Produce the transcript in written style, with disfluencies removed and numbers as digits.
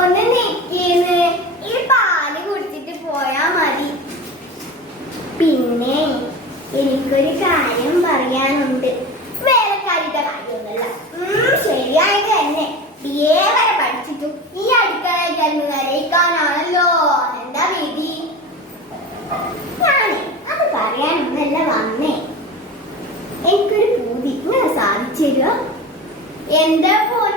ഒന്ന് നിൽക്കുന്നു, ഈ പാല് കുടിച്ചിട്ട് പോയാ മതി. പിന്നെ എനിക്കൊരു കാര്യം പറയാനുണ്ട്. വേലക്കാരിയുടെ കാര്യമൊന്നുമല്ല, ശരിയായത് തന്നെ. BA വരെ പഠിച്ചിട്ടു ഈ അടുക്കളയിൽ കിടന്ന് വരയിക്കാനാണല്ലോ എന്താ വിധി. ഞാനേ അത് പറയാനൊന്നല്ല വന്നേ. എനിക്കൊരു പൂതി ഇങ്ങനെ സാധിച്ചു തരുമോ? എന്താ പൂതി?